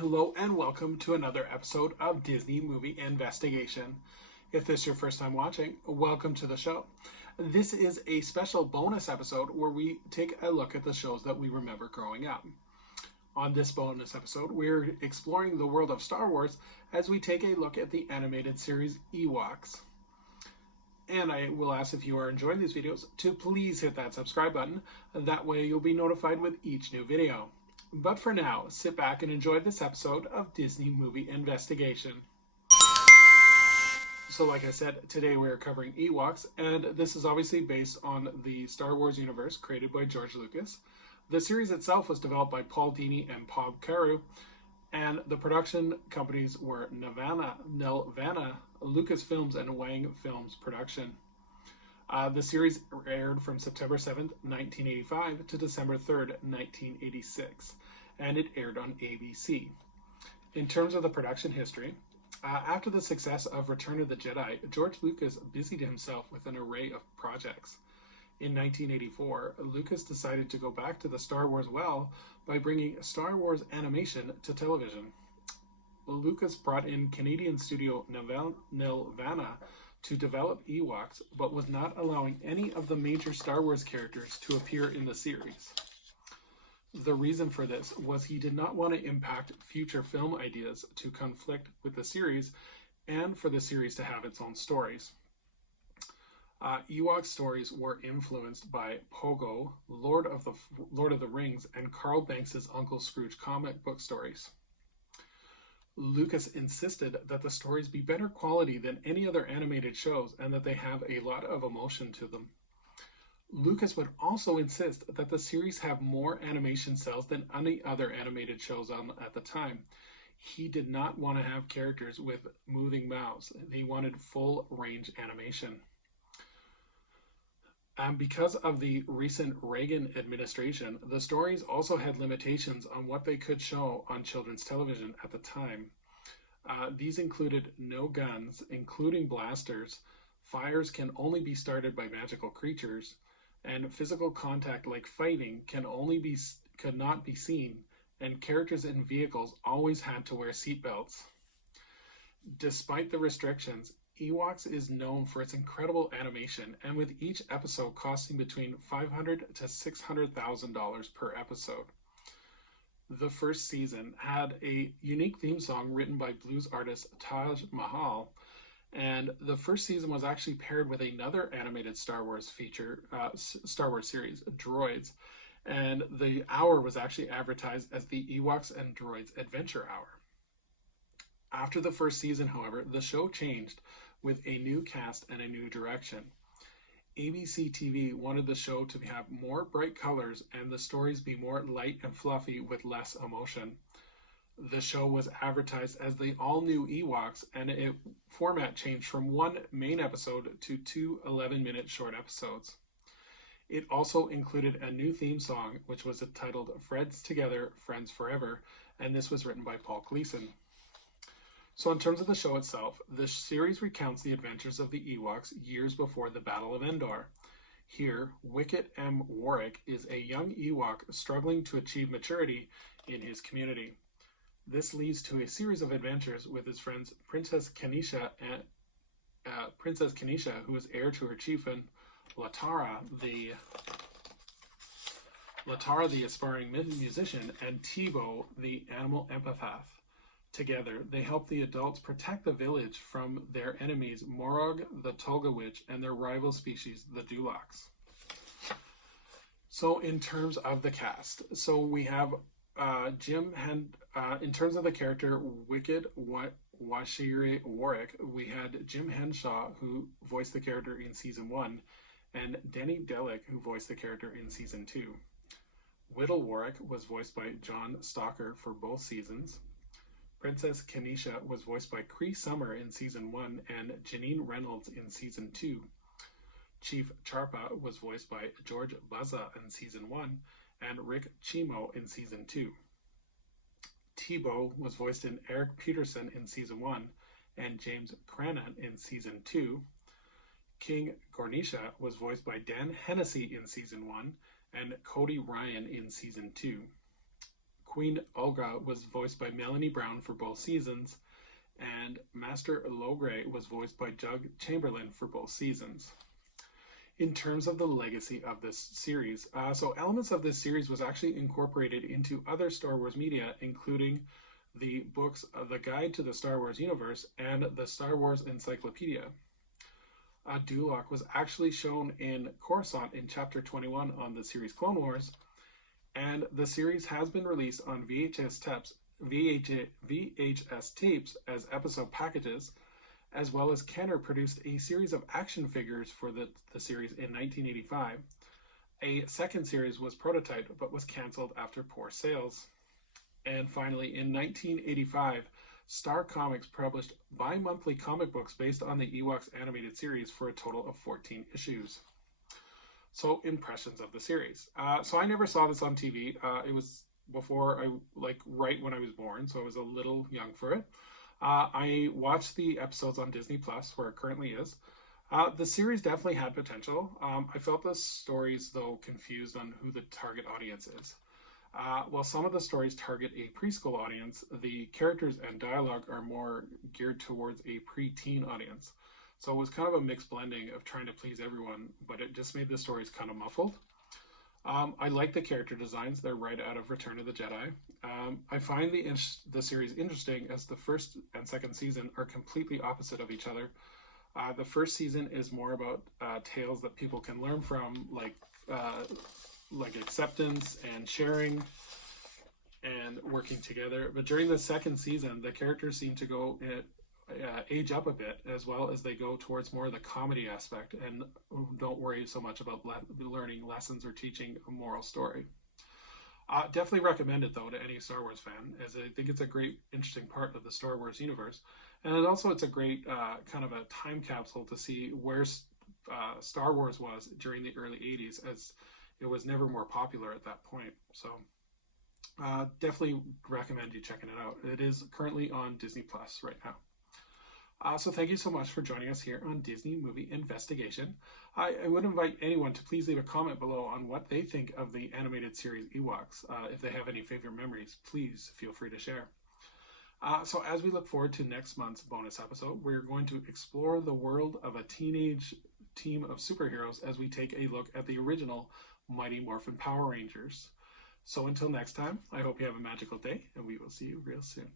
Hello and welcome to another episode of Disney Movie Investigation. If this is your first time watching, welcome to the show. This is a special bonus episode where we take a look at the shows that we remember growing up. On this bonus episode, we're exploring the world of Star Wars as we take a look at the animated series Ewoks. And I will ask if you are enjoying these videos to please hit that subscribe button. That way you'll be notified with each new video. But for now, sit back and enjoy this episode of Disney Movie Investigation. So like I said, today we are covering Ewoks, and this is obviously based on the Star Wars universe created by George Lucas. The series itself was developed by Paul Dini and Bob Carew, and the production companies were Nelvana, Lucasfilms, and Wang Films Production. The series aired from September 7th, 1985 to December 3rd, 1986, and it aired on ABC. In terms of the production history, after the success of Return of the Jedi, George Lucas busied himself with an array of projects. In 1984, Lucas decided to go back to the Star Wars well by bringing Star Wars animation to television. Lucas brought in Canadian studio Nelvana to develop Ewoks, but was not allowing any of the major Star Wars characters to appear in the series. The reason for this was he did not want to impact future film ideas to conflict with the series, and for the series to have its own stories. Ewok stories were influenced by Pogo, Lord of the Rings, and Carl Banks' Uncle Scrooge comic book stories. Lucas insisted that the stories be better quality than any other animated shows and that they have a lot of emotion to them. Lucas would also insist that the series have more animation cells than any other animated shows on at the time. He did not want to have characters with moving mouths. He wanted full range animation. Because of the recent Reagan administration, the stories also had limitations on what they could show on children's television at the time. These included no guns, including blasters, fires can only be started by magical creatures, and physical contact like fighting could not be seen, and characters in vehicles always had to wear seatbelts. Despite the restrictions, Ewoks is known for its incredible animation, and with each episode costing between $500,000 to $600,000 per episode. The first season had a unique theme song written by blues artist Taj Mahal, and the first season was actually paired with another animated Star Wars series, Droids, and the hour was actually advertised as the Ewoks and Droids Adventure Hour. After the first season, however, the show changed with a new cast and a new direction. ABC TV wanted the show to have more bright colors and the stories be more light and fluffy with less emotion. The show was advertised as the all-new Ewoks, and its format changed from one main episode to two 11-minute short episodes. It also included a new theme song, which was entitled Friends Together, Friends Forever, and this was written by Paul Gleason. So in terms of the show itself, the series recounts the adventures of the Ewoks years before the Battle of Endor. Here, Wicket M. Warwick is a young Ewok struggling to achieve maturity in his community. This leads to a series of adventures with his friends Princess Kanisha, who is heir to her chieftain, Latara, the aspiring musician, and Tebow, the animal empath. Together, they help the adults protect the village from their enemies, Morog, the Tolga Witch, and their rival species, the Duloks. So in terms of the cast, so we have in terms of the character Wicked Washiri Warwick, we had Jim Henshaw, who voiced the character in Season 1, and Denny Delic, who voiced the character in Season 2. Whittle Warwick was voiced by John Stalker for both seasons. Princess Kanisha was voiced by Cree Summer in Season 1 and Janine Reynolds in Season 2. Chief Charpa was voiced by George Buzza in Season 1 and Rick Chimo in Season 2. Tebow was voiced in Eric Peterson in Season 1 and James Cranan in Season 2. King Gornisha was voiced by Dan Hennessy in Season 1 and Cody Ryan in Season 2. Queen Olga was voiced by Melanie Brown for both seasons, and Master Logray was voiced by Doug Chamberlain for both seasons. In terms of the legacy of this series, so elements of this series was actually incorporated into other Star Wars media, including the books The Guide to the Star Wars Universe and the Star Wars Encyclopedia. Duloc was actually shown in Coruscant in Chapter 21 on the series Clone Wars, and the series has been released on VHS tapes as episode packages, as well as Kenner produced a series of action figures for the series in 1985. A second series was prototyped but was cancelled after poor sales. And finally, in 1985, Star Comics published bi-monthly comic books based on the Ewoks animated series for a total of 14 issues. So, impressions of the series. So I never saw this on TV. It was before right when I was born, so I was a little young for it. I watched the episodes on Disney Plus, where it currently is. The series definitely had potential. I felt the stories, though, confused on who the target audience is. While some of the stories target a preschool audience, the characters and dialogue are more geared towards a pre-teen audience. So it was kind of a mixed blending of trying to please everyone, but it just made the stories kind of muffled. I like the character designs. They're right out of Return of the Jedi. I find the series interesting as the first and second season are completely opposite of each other. The first season is more about tales that people can learn from, like acceptance and sharing and working together. But during the second season, the characters seem to go age up a bit, as well as they go towards more of the comedy aspect and don't worry so much about learning lessons or teaching a moral story. Definitely recommend it, though, to any Star Wars fan, as I think it's a great, interesting part of the Star Wars universe. And it's a great kind of a time capsule to see where Star Wars was during the early 80s, as it was never more popular at that point. So definitely recommend you checking it out. It is currently on Disney Plus right now. So thank you so much for joining us here on Disney Movie Investigation. I would invite anyone to please leave a comment below on what they think of the animated series Ewoks. If they have any favorite memories, please feel free to share. So as we look forward to next month's bonus episode, we're going to explore the world of a teenage team of superheroes as we take a look at the original Mighty Morphin Power Rangers. So until next time, I hope you have a magical day, and we will see you real soon.